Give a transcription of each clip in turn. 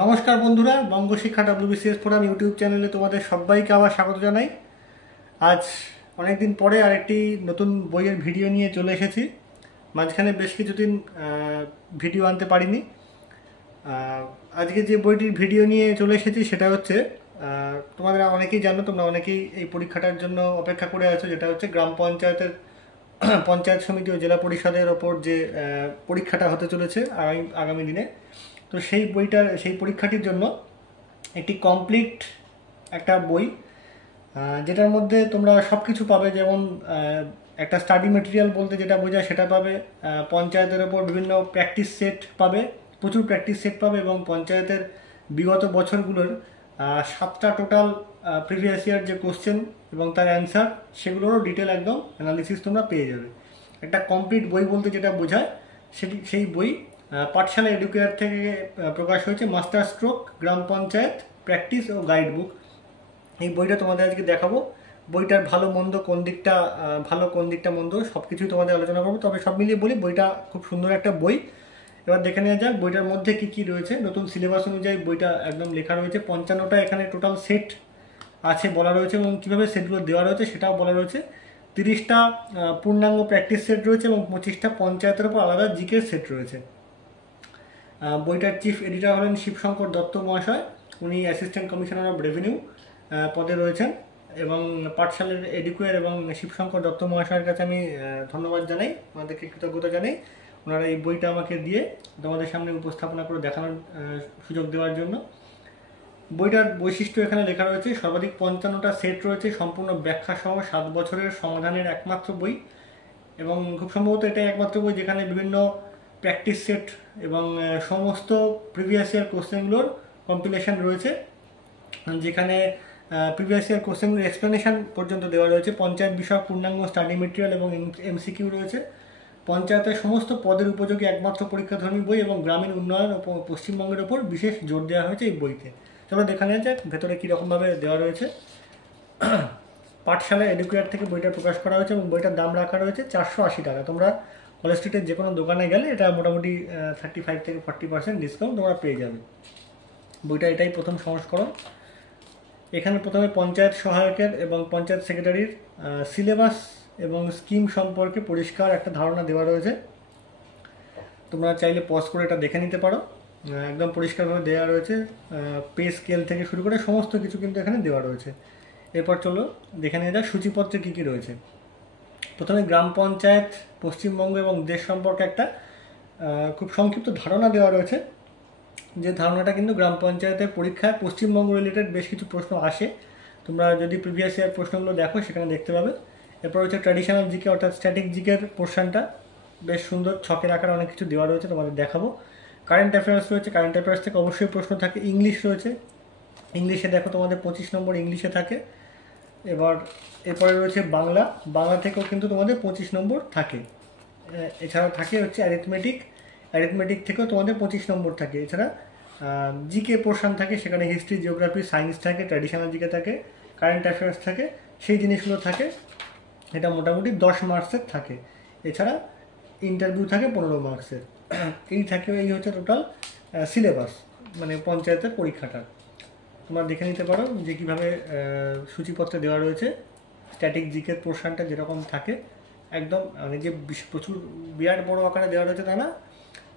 নমস্কার বন্ধুরা, বঙ্গ শিক্ষা WBCS ফোরাম ইউটিউব চ্যানেলে তোমাদের সবাইকে আবার স্বাগত জানাই। আজ অনেকদিন পরে আরেকটি নতুন বইয়ের ভিডিও নিয়ে চলে এসেছি। মাঝখানে বেশ কিছুদিন ভিডিও আনতে পারিনি। আজকে যে বইটির ভিডিও নিয়ে চলে এসেছি সেটা হচ্ছে, তোমাদের অনেকেই জানো, তোমরা অনেকেই এই পরীক্ষাটার জন্য অপেক্ষা করে আছো, যেটা হচ্ছে গ্রাম পঞ্চায়েতের পঞ্চায়েত সমিতি ও জেলা পরিষদের ওপর যে পরীক্ষাটা হতে চলেছে আগামী দিনে। তো সেই পরীক্ষাটির জন্য একটি কমপ্লিট একটা বই, যেটার মধ্যে তোমরা সব কিছু পাবে। যেমন একটা স্টাডি মেটেরিয়াল বলতে যেটা বোঝায় সেটা পাবে, পঞ্চায়েতের ওপর বিভিন্ন প্র্যাকটিস সেট পাবে, প্রচুর প্র্যাকটিস সেট পাবে, এবং পঞ্চায়েতের বিগত বছরগুলোর 7টা টোটাল প্রিভিয়াস ইয়ার যে কোশ্চেন এবং তার অ্যান্সার, সেগুলোরও ডিটেল একদম অ্যানালিসিস তোমরা পেয়ে যাবে। একটা কমপ্লিট বই বলতে যেটা বোঝায় সেই বই পাঠশালা এডুকেয়ার থেকে প্রকাশ হয়েছে। মাস্টার স্ট্রোক গ্রাম পঞ্চায়েত প্র্যাকটিস ও গাইড বুক। এই বইটা তোমাদের আজকে দেখাবো। বইটার ভালো মন্দ কোন দিকটা ভালো, কোন দিকটা মন্দ, সব কিছুই তোমাদের আলোচনা করবো। তবে সব মিলিয়ে বলি, বইটা খুব সুন্দর একটা বই। এবার দেখে নেওয়া যাক বইটার মধ্যে কি কি রয়েছে। নতুন সিলেবাস অনুযায়ী বইটা একদম লেখা রয়েছে। 55টা এখানে টোটাল সেট আছে বলা রয়েছে, এবং কীভাবে সেটগুলো দেওয়া রয়েছে সেটাও বলা রয়েছে। 30টা পূর্ণাঙ্গ প্র্যাকটিস সেট রয়েছে এবং 25টা পঞ্চায়েতের উপর আলাদা জিকের সেট রয়েছে। বইটার চিফ এডিটর হলেন শিবশঙ্কর দত্ত মহাশয়। উনি অ্যাসিস্ট্যান্ট কমিশনার অফ রেভিনিউ পদে রয়েছেন। এবং পাঠশালার এডুকেয়ার এবং শিবশঙ্কর দত্ত মহাশয়ের কাছে আমি ধন্যবাদ জানাই, আমাদেরকে কৃতজ্ঞতা জানাই ওনারা এই বইটা আমাকে দিয়ে তোমাদের সামনে উপস্থাপনা করে দেখানোর সুযোগ দেওয়ার জন্য। বইটার বৈশিষ্ট্য এখানে লেখা রয়েছে। সর্বাধিক 55টা সেট রয়েছে, সম্পূর্ণ ব্যাখ্যা সহ 7 বছরের সমাধানের একমাত্র বই। এবং খুব সম্ভবত এটাই একমাত্র বই যেখানে বিভিন্ন প্র্যাকটিস সেট এবং সমস্ত প্রিভিয়াস ইয়ার কোশ্চেনগুলোর কম্পিলেশন রয়েছে, যেখানে প্রিভিয়াস ইয়ার কোশ্চেনগুলোর এক্সপ্লেনেশন পর্যন্ত দেওয়া রয়েছে। পঞ্চায়েত বিষয়ক পূর্ণাঙ্গ স্টাডি মেটেরিয়াল এবং MCQ রয়েছে। পঞ্চায়েতের সমস্ত পদের উপযোগী একমাত্র পরীক্ষাধর্মী বই, এবং গ্রামীণ উন্নয়ন ও পশ্চিমবঙ্গের ওপর বিশেষ জোর দেওয়া হয়েছে এই বইতে। চলো দেখা নেওয়া যাক ভেতরে কীরকমভাবে দেওয়া রয়েছে। পাঠশালা এডুকেয়ার থেকে বইটা প্রকাশ করা হয়েছে এবং বইটার দাম রাখা রয়েছে 480 টাকা। তোমরা কলেজ স্ট্রিটের যে কোনো দোকানে গেলে এটা মোটামুটি 35 থেকে 40% ডিসকাউন্ট তোমরা পেয়ে যাবে। বইটা এটাই প্রথম সংস্করণ। এখানে প্রথমে পঞ্চায়েত সহায়কের এবং পঞ্চায়েত সেক্রেটারির সিলেবাস এবং স্কিম সম্পর্কে পরিষ্কার একটা ধারণা দেওয়া রয়েছে। তোমরা চাইলে পজ করে এটা দেখে নিতে পারো, একদম পরিষ্কারভাবে দেওয়া রয়েছে। পে স্কেল থেকে শুরু করে সমস্ত কিছু কিন্তু এখানে দেওয়া রয়েছে। এরপর চলো দেখে নিয়ে যাক সূচিপত্রে কী কী রয়েছে। প্রথমে গ্রাম পঞ্চায়েত পশ্চিমবঙ্গ এবং দেশ সম্পর্কে একটা খুব সংক্ষিপ্ত ধারণা দেওয়া রয়েছে, যে ধারণাটা কিন্তু গ্রাম পঞ্চায়েতের পরীক্ষায় পশ্চিমবঙ্গ রিলেটেড বেশ কিছু প্রশ্ন আসে। তোমরা যদি প্রিভিয়াস ইয়ার প্রশ্নগুলো দেখো সেখানে দেখতে পাবে। এরপর হচ্ছে ট্র্যাডিশনাল জিকে অর্থাৎ স্ট্যাটিক জিকের পোর্শনটা বেশ সুন্দর ছকের আকারে অনেক কিছু দেওয়া রয়েছে, তোমাদের দেখাবো। কারেন্ট অ্যাফেয়ার্স রয়েছে, কারেন্ট অ্যাফেয়ার্স থেকে অবশ্যই প্রশ্ন থাকে। ইংলিশ রয়েছে, ইংলিশে দেখো তোমাদের 25 নম্বর ইংলিশে থাকে। এরপরে রয়েছে বাংলা, বাংলা থেকেও কিন্তু তোমাদের 25 নম্বর থাকে। এছাড়া থাকে হচ্ছে অ্যারিথমেটিক থেকেও তোমাদের 25 নম্বর থাকে। এছাড়া জিকে পোর্শন থাকে, সেখানে হিস্ট্রি, জিওগ্রাফি, সায়েন্স থাকে, ট্র্যাডিশনাল জিকে থাকে, কারেন্ট অ্যাফেয়ার্স থাকে, সেই জিনিসগুলো থাকে। এটা মোটামুটি 10 মার্কসের থাকে। এছাড়া ইন্টারভিউ থাকে 15 মার্কসের। এই হচ্ছে টোটাল সিলেবাস, মানে পঞ্চায়েতের পরীক্ষাটা। তোমরা দেখে নিতে পারো যে কীভাবে সূচিপত্রে দেওয়া রয়েছে। স্ট্যাটিক জিকের পোর্শনটা যেরকম থাকে একদম, মানে যে প্রচুর বিরাট বড় আকারে দেওয়া রয়েছে তা না,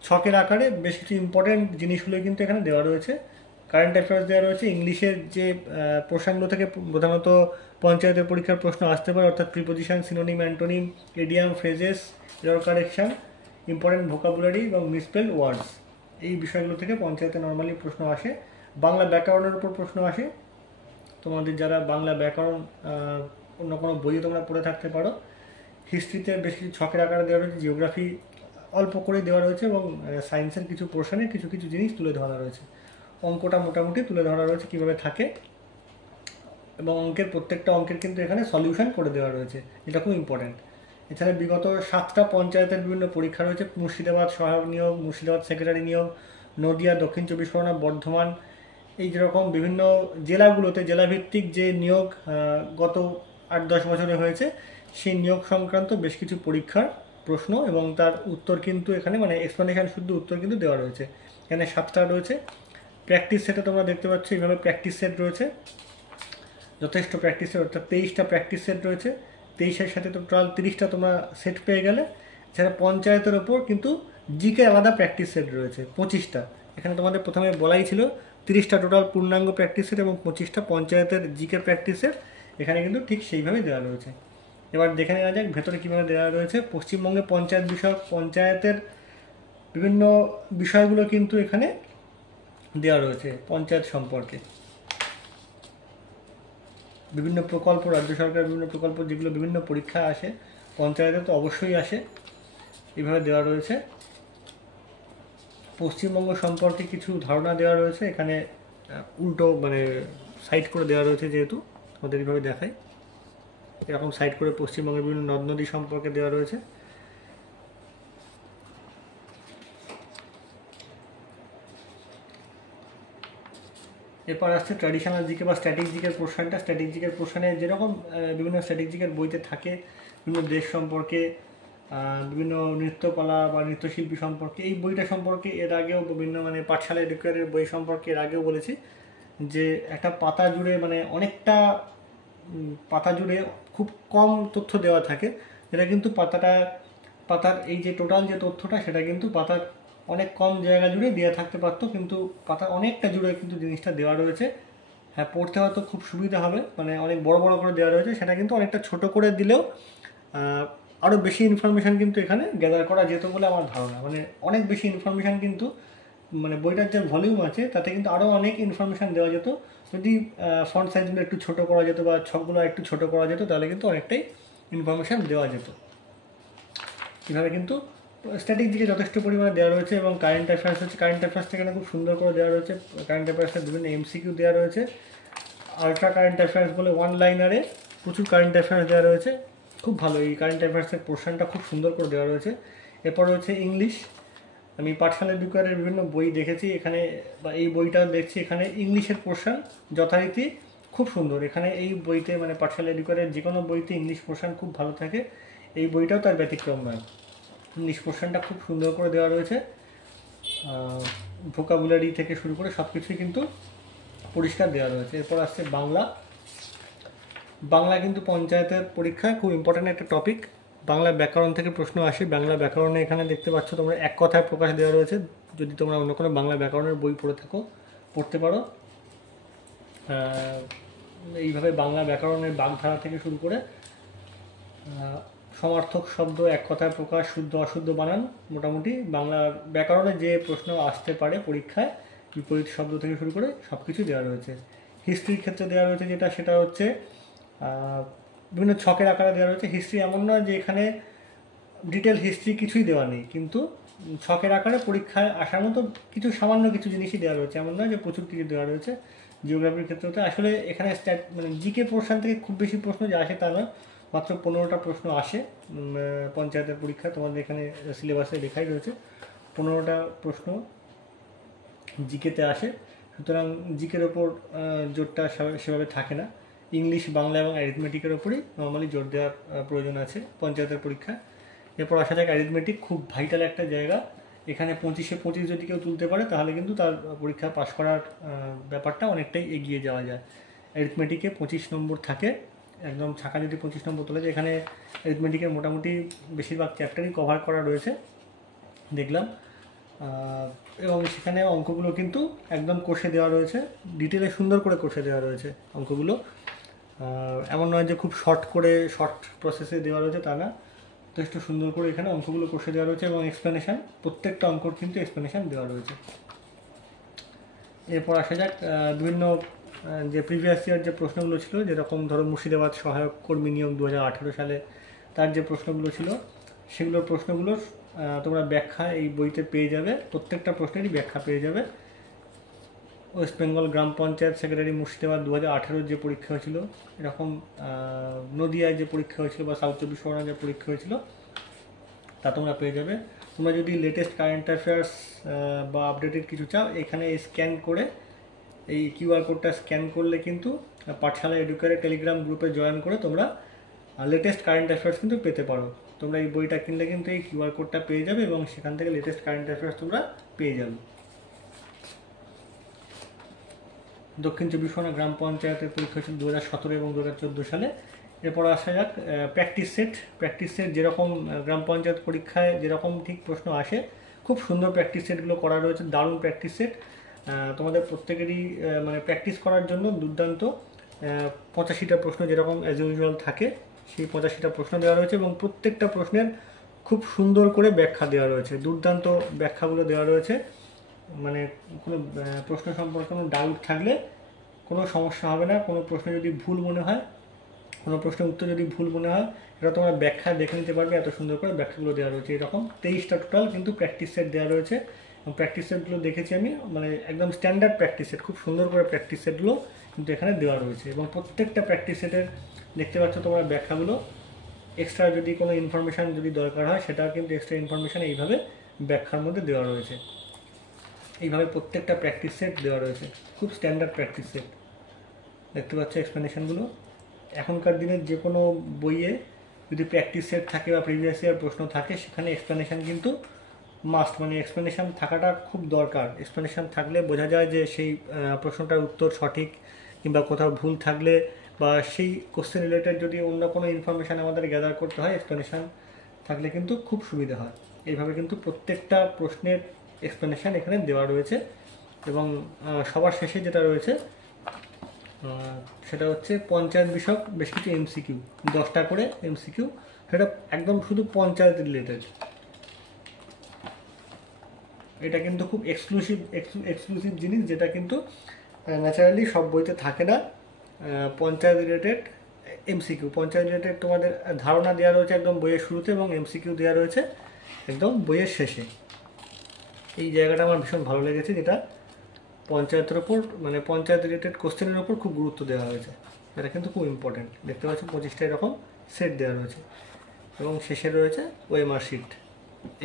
ছকের আকারে বেশ কিছু ইম্পর্টেন্ট জিনিসগুলো কিন্তু এখানে দেওয়া রয়েছে। কারেন্ট অ্যাফেয়ার্স দেওয়া রয়েছে। ইংলিশের যে পোর্শনগুলো থেকে প্রধানত পঞ্চায়েতের পরীক্ষার প্রশ্ন আসতে পারে, অর্থাৎ preposition, synonym, antonym, idiom, phrases, error correction, important vocabulary এবং মিসস্পেলড ওয়ার্ডস, এই বিষয়গুলো থেকে পঞ্চায়েতে নর্মালি প্রশ্ন আসে। বাংলা ব্যাকরণের উপর প্রশ্ন আসে। তোমাদের যারা বাংলা ব্যাকরণ অন্য কোনো বইয়ে তোমরা পড়ে থাকতে পারো। হিস্ট্রিতে বেশ কিছু ছকের আকারে দেওয়া রয়েছে, জিওগ্রাফি অল্প করে দেওয়া রয়েছে, এবং সায়েন্সের কিছু পোর্শনে কিছু কিছু জিনিস তুলে ধরা রয়েছে। অঙ্কটা মোটামুটি তুলে ধরা রয়েছে কীভাবে থাকে, এবং প্রত্যেকটা অঙ্কের কিন্তু এখানে সলিউশন করে দেওয়া রয়েছে, যেটা খুব ইম্পর্ট্যান্ট। এছাড়া বিগত 7টা পঞ্চায়েতের বিভিন্ন পরীক্ষা রয়েছে। মুর্শিদাবাদ সহায়ক নিয়োগ, মুর্শিদাবাদ সেক্রেটারি নিয়োগ, নদিয়া, দক্ষিণ 24 পরগনা, বর্ধমান, এই যেরকম বিভিন্ন জেলাগুলোতে জেলাভিত্তিক যে নিয়োগ গত 8-10 বছরে হয়েছে, সেই নিয়োগ সংক্রান্ত বেশ কিছু পরীক্ষার প্রশ্ন এবং তার উত্তর কিন্তু এখানে, মানে এক্সপ্লেনেশন শুদ্ধ উত্তর কিন্তু দেওয়া রয়েছে। এখানে 7টা রয়েছে। প্র্যাকটিস সেটে তোমরা দেখতে পাচ্ছ এইভাবে প্র্যাকটিস সেট রয়েছে, যথেষ্ট প্র্যাকটিস সেট, অর্থাৎ 23টা প্র্যাকটিস সেট রয়েছে। 23-এর সাথে টোটাল 30টা তোমরা সেট পেয়ে গেলে। এছাড়া পঞ্চায়েতের ওপর কিন্তু জিকে আলাদা প্র্যাকটিস সেট রয়েছে 25টা। এখানে তোমাদের প্রথমে বলাই ছিল 30টা টোটাল পূর্ণাঙ্গ প্র্যাকটিস সেট এবং 25টা পঞ্চায়েতের জিকে প্র্যাকটিস সেট এখানে কিন্তু ঠিক সেইভাবেই দেওয়া রয়েছে। এবার দেখে নেওয়া যাক ভেতরে কীভাবে দেওয়া রয়েছে। পশ্চিমবঙ্গে পঞ্চায়েত বিষয়ক পঞ্চায়েতের বিভিন্ন বিষয়গুলো কিন্তু এখানে দেওয়া রয়েছে। পঞ্চায়েত সম্পর্কে বিভিন্ন প্রকল্প, রাজ্য সরকারের বিভিন্ন প্রকল্প যেগুলো বিভিন্ন পরীক্ষায় আসে, পঞ্চায়েতে তো অবশ্যই আসে, এইভাবে দেওয়া রয়েছে। পশ্চিমবঙ্গ সম্পর্কে কিছু ধারণা দেওয়া রয়েছে এখানে, উল্টো মানে সাইড করে দেওয়া রয়েছে, যেহেতু আমাদের এইভাবে দেখায় এরকম সাইড করে পশ্চিমবঙ্গের বিভিন্ন নদ নদী সম্পর্কে দেওয়া রয়েছে। এরপর আসছে ট্র্যাডিশনাল জিকে বা স্ট্যাটিক জিকের পোর্শনটা। স্ট্যাটিক জিকের পোর্শনে যেরকম বিভিন্ন স্ট্যাটিক জিকের বইতে থাকে বিভিন্ন দেশ সম্পর্কে, বিভিন্ন নৃত্যকলা বা নৃত্যশিল্পী সম্পর্কে, এই বইটা সম্পর্কে এর আগেও বিভিন্ন মানে পাঠশালা এডুকেয়ারের বই সম্পর্কে এর আগেও বলেছি যে একটা পাতা জুড়ে মানে অনেকটা পাতা জুড়ে খুব কম তথ্য দেওয়া থাকে, যেটা কিন্তু পাতার এই যে টোটাল যে তথ্যটা সেটা কিন্তু পাতার অনেক কম জায়গা জুড়ে দেওয়া থাকতে পারতো, কিন্তু পাতা অনেকটা জুড়ে কিন্তু জিনিসটা দেওয়া রয়েছে। হ্যাঁ, পড়তে হয়তো খুব সুবিধা হবে, মানে অনেক বড় বড় করে দেওয়া রয়েছে, সেটা কিন্তু অনেকটা ছোট করে দিলেও আরও বেশি ইনফরমেশান কিন্তু এখানে গ্যাদার করা যেত বলে আমার ধারণা। মানে অনেক বেশি ইনফরমেশান কিন্তু মানে বইটার যে ভলিউম আছে তাতে কিন্তু আরও অনেক ইনফরমেশান দেওয়া যেত যদি ফন্ট সাইজগুলো একটু ছোটো করা যেত বা ছকগুলো একটু ছোটো করা যেত, তাহলে কিন্তু অনেকটাই ইনফরমেশান দেওয়া যেত। এভাবে কিন্তু স্ট্যাটিক দিকে যথেষ্ট পরিমাণে দেওয়া রয়েছে। এবং কারেন্ট অ্যাফেয়ার্স হচ্ছে, কারেন্ট অ্যাফেয়ার্সটা এখানে খুব সুন্দর করে দেওয়া রয়েছে। কারেন্ট অ্যাফেয়ার্সের বিভিন্ন এমসিকিউ দেওয়া রয়েছে। আলট্রা কারেন্ট অ্যাফেয়ার্স বলে ওয়ান লাইনারে প্রচুর কারেন্ট অ্যাফেয়ার্স দেওয়া রয়েছে, খুব ভালো। এই কারেন্ট অ্যাফেয়ার্সের পোর্শনটা খুব সুন্দর করে দেওয়া রয়েছে। এরপর রয়েছে ইংলিশ। আমি পাঠশালা এডুকেয়ারের বিভিন্ন বই দেখেছি এখানে, বা এই বইটা দেখছি, এখানে ইংলিশের পোর্শন যথারীতি খুব সুন্দর। এখানে এই বইতে মানে পাঠশালা এডুকেয়ারের যে কোনো বইতে ইংলিশ পোর্শন খুব ভালো থাকে, এই বইটাও তার ব্যতিক্রম নয়। ইংলিশ পোর্শনটা খুব সুন্দর করে দেওয়া রয়েছে, ভোকাবুলারি থেকে শুরু করে সব কিছুই কিন্তু পরিষ্কার দেওয়া রয়েছে। এরপর আসছে বাংলা। বাংলা কিন্তু পঞ্চায়েতের পরীক্ষায় খুব ইম্পর্ট্যান্ট একটা টপিক। বাংলা ব্যাকরণ থেকে প্রশ্ন আসে। বাংলা ব্যাকরণে এখানে দেখতে পাচ্ছ তোমরা এক কথায় প্রকাশ দেওয়া রয়েছে, যদি তোমরা অন্য কোনো বাংলা ব্যাকরণের বই পড়তে পারো। এইভাবে বাংলা ব্যাকরণের বাগধারা থেকে শুরু করে সমার্থক শব্দ, এক কথায় প্রকাশ, শুদ্ধ অশুদ্ধ বানান, মোটামুটি বাংলা ব্যাকরণে যে প্রশ্ন আসতে পারে পরীক্ষায়, বিপরীত শব্দ থেকে শুরু করে সব কিছু দেওয়া রয়েছে। হিস্ট্রির ক্ষেত্রে দেওয়া রয়েছে সেটা হচ্ছে বিভিন্ন ছকের আকারে দেওয়া রয়েছে। হিস্ট্রি এমন নয় যে এখানে ডিটেল হিস্ট্রি কিছুই দেওয়া নেই, কিন্তু ছকের আকারে পরীক্ষায় আসার মতো কিছু সামান্য কিছু জিনিসই দেওয়া রয়েছে, এমন নয় যে প্রচুর কিছু দেওয়া রয়েছে। জিওগ্রাফির ক্ষেত্রে আসলে এখানে মানে জিকে পোর্শন থেকে খুব বেশি প্রশ্ন যে আসে তা নয়, মাত্র 15টা প্রশ্ন আসে পঞ্চায়েতের পরীক্ষায়। তোমাদের এখানে সিলেবাসে লেখাই রয়েছে 15টা প্রশ্ন জিকেতে আসে, সুতরাং জিকের ওপর জোরটা সেভাবে থাকে না। ইংলিশ, বাংলা এবং অ্যারিথমেটিকের ওপরই নর্মালি জোর দেওয়ার প্রয়োজন আছে পঞ্চায়েতের পরীক্ষায়। এরপর আসা যাক অ্যারিথমেটিক, খুব ভাইটাল একটা জায়গা। এখানে 25-এ 25 যদি কেউ তুলতে পারে তাহলে কিন্তু তার পরীক্ষায় পাশ করার ব্যাপারটা অনেকটাই এগিয়ে যাওয়া যায়। অ্যারিথমেটিকে 25 নম্বর থাকে, একদম ছাকা যদি 25 নম্বর তোলা যায়। এখানে অ্যারিথমেটিকের মোটামুটি বেশিরভাগ চ্যাপ্টারই কভার করা রয়েছে দেখলাম, এবং সেখানে অঙ্কগুলো কিন্তু একদম কষে দেওয়া রয়েছে, ডিটেলে সুন্দর করে কষে দেওয়া রয়েছে অঙ্কগুলো। এমন নয় যে খুব শর্ট প্রসেসে দেওয়া রয়েছে, তা না, যথেষ্ট সুন্দর করে এখানে অঙ্কগুলো কষে দেওয়া রয়েছে এবং এক্সপ্লেনেশান, প্রত্যেকটা অঙ্কর কিন্তু এক্সপ্লেনেশান দেওয়া রয়েছে। এরপর আসা যাক বিভিন্ন যে প্রিভিয়াস ইয়ার যে প্রশ্নগুলো ছিল, যেরকম ধরো মুর্শিদাবাদ সহায়ক কর্মী নিয়োগ 2018 সালে, তার যে প্রশ্নগুলো ছিল সেগুলোর প্রশ্নগুলোর তোমরা ব্যাখ্যা এই বইতে পেয়ে যাবে, প্রত্যেকটা প্রশ্নেরই ব্যাখ্যা পেয়ে যাবে। ওয়েস্ট বেঙ্গল গ্রাম পঞ্চায়েত সেক্রেটারি মুর্শিদাবাদ 2018 যে পরীক্ষা হয়েছিল, এরকম নদিয়ায় যে পরীক্ষা হয়েছিল বা সাউথ 24 পরগনায় যে পরীক্ষা হয়েছিল তা তোমরা পেয়ে যাবে। তোমরা যদি লেটেস্ট কারেন্ট অ্যাফেয়ার্স বা আপডেটেড কিছু চাও, এখানে স্ক্যান করে এই কিউআর কোডটা স্ক্যান করলে কিন্তু পাঠশালা এডুকেয়ারের টেলিগ্রাম গ্রুপে জয়েন করে তোমরা লেটেস্ট কারেন্ট অ্যাফেয়ার্স কিন্তু পেতে পারো। তোমরা এই বইটা কিনলে কিন্তু এই কিউআর কোডটা পেয়ে যাবে এবং সেখান থেকে লেটেস্ট কারেন্ট অ্যাফেয়ার্স তোমরা পেয়ে যাবে। দক্ষিণ চব্বিশ পরগনা গ্রাম পঞ্চায়েতের পরীক্ষা হয়েছিল 2017 এবং 2014 সালে। এরপর আসা যাক প্র্যাকটিস সেট যেরকম গ্রাম পঞ্চায়েত পরীক্ষায় যেরকম ঠিক প্রশ্ন আসে, খুব সুন্দর প্র্যাকটিস সেটগুলো করা রয়েছে, দারুণ প্র্যাকটিস সেট। তোমাদের প্রত্যেকেরই মানে প্র্যাকটিস করার জন্য দুর্দান্ত 85টা প্রশ্ন যেরকম অ্যাজ ইউজুয়াল থাকে, সেই 85টা প্রশ্ন দেওয়া রয়েছে এবং প্রত্যেকটা প্রশ্নের খুব সুন্দর করে ব্যাখ্যা দেওয়া রয়েছে, দুর্দান্ত ব্যাখ্যাগুলো দেওয়া রয়েছে। মানে কোনো প্রশ্ন সম্পর্কে কোনো ডাউট থাকলে কোনো সমস্যা হবে না। কোনো প্রশ্ন যদি ভুল মনে হয়, কোনো প্রশ্নের উত্তর যদি ভুল মনে হয়, এটা তোমরা ব্যাখ্যা দেখে নিতে পারবে, এত সুন্দর করে ব্যাখ্যাগুলো দেওয়া রয়েছে। এরকম 23টা টোটাল কিন্তু প্র্যাকটিস সেট দেওয়া রয়েছে এবং প্র্যাকটিস সেটগুলো দেখেছি আমি, মানে একদম স্ট্যান্ডার্ড প্র্যাকটিস সেট, খুব সুন্দর করে প্র্যাকটিস সেটগুলো কিন্তু এখানে দেওয়া রয়েছে। এবং প্রত্যেকটা প্র্যাকটিস সেটের দেখতে পাচ্ছ তোমরা ব্যাখ্যাগুলো, এক্সট্রা যদি কোনো ইনফরমেশান যদি দরকার হয় সেটাও কিন্তু এক্সট্রা ইনফরমেশান এইভাবে ব্যাখ্যার মধ্যে দেওয়া রয়েছে। এইভাবে প্রত্যেকটা প্র্যাকটিস সেট দেওয়া রয়েছে, খুব স্ট্যান্ডার্ড প্র্যাকটিস সেট। দেখতে পাচ্ছ এক্সপ্লেনেশনগুলো। এখনকার দিনের যে কোনো বইয়ে যদি প্র্যাকটিস সেট থাকে বা প্রিভিয়াস ইয়ার প্রশ্ন থাকে, সেখানে এক্সপ্লেনেশান কিন্তু মাস্ট, মানে এক্সপ্লেনেশান থাকাটা খুব দরকার। এক্সপ্লেনেশান থাকলে বোঝা যায় যে সেই প্রশ্নটার উত্তর সঠিক, কিংবা কোথাও ভুল থাকলে বা সেই কোশ্চেন রিলেটেড যদি অন্য কোনো ইনফরমেশান আমাদের গ্যাদার করতে হয়, এক্সপ্লেনেশান থাকলে কিন্তু খুব সুবিধা হয়। এইভাবে কিন্তু প্রত্যেকটা প্রশ্নের এক্সপ্লেনেশান এখানে দেওয়া রয়েছে। এবং সবার শেষে যেটা রয়েছে সেটা হচ্ছে পঞ্চায়েত বিষয়ক বেশ কিছু এমসিকিউ, 10টা করে এমসিকিউ, সেটা একদম শুধু পঞ্চায়েত রিলেটেড। এটা কিন্তু খুব এক্সক্লুসিভ জিনিস, যেটা কিন্তু ন্যাচারালি সব বইতে থাকে না। Panchayat related MCQ, panchayat related তোমাদের ধারণা দেওয়া রয়েছে একদম বইয়ের শুরুতে, এবং এমসিকিউ দেওয়া রয়েছে একদম বইয়ের শেষে। এই জায়গাটা আমার ভীষণ ভালো লেগেছে, যেটা পঞ্চায়েতের ওপর, মানে পঞ্চায়েত রিলেটেড কোশ্চেনের ওপর খুব গুরুত্ব দেওয়া হয়েছে। এটা কিন্তু খুব ইম্পর্টেন্ট। দেখতে পাচ্ছি 25টা এরকম সেট দেওয়া রয়েছে এবং শেষে রয়েছে ওএমআর শিট।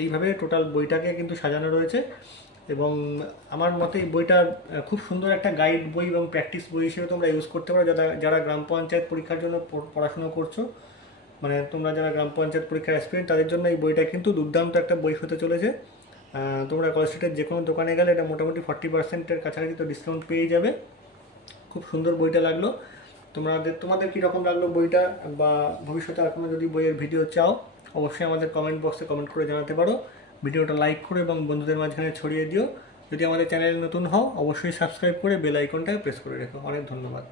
এইভাবে টোটাল বইটাকে কিন্তু সাজানো রয়েছে। এবং আমার মতে এই বইটা খুব সুন্দর একটা গাইড বই এবং প্র্যাকটিস বই হিসেবে তোমরা ইউজ করতে পারো, যারা গ্রাম পঞ্চায়েত পরীক্ষার জন্য পড়াশোনা করছো। মানে তোমরা যারা গ্রাম পঞ্চায়েত পরীক্ষার অ্যাসপিরেন্ট, তাদের জন্য এই বইটা কিন্তু দুর্দান্ত একটা বই হতে চলেছে। তোমরা কলেজ স্ট্রিটের যে কোনো দোকানে গেলে এটা মোটামুটি 40%-এর কাছাকাছি তো ডিসকাউন্ট পেয়ে যাবে। খুব সুন্দর বইটা লাগলো। তোমাদের কীরকম লাগলো বইটা, বা ভবিষ্যতে আর কোনো যদি বইয়ের ভিডিও চাও, অবশ্যই আমাদের কমেন্ট বক্সে কমেন্ট করে জানাতে পারো। ভিডিওটা লাইক করে এবং বন্ধুদের মাঝখানে ছড়িয়ে দিও। যদি আমাদের চ্যানেলে নতুন হও, অবশ্যই সাবস্ক্রাইব করে বেল আইকনটাকে প্রেস করে রেখো। অনেক ধন্যবাদ।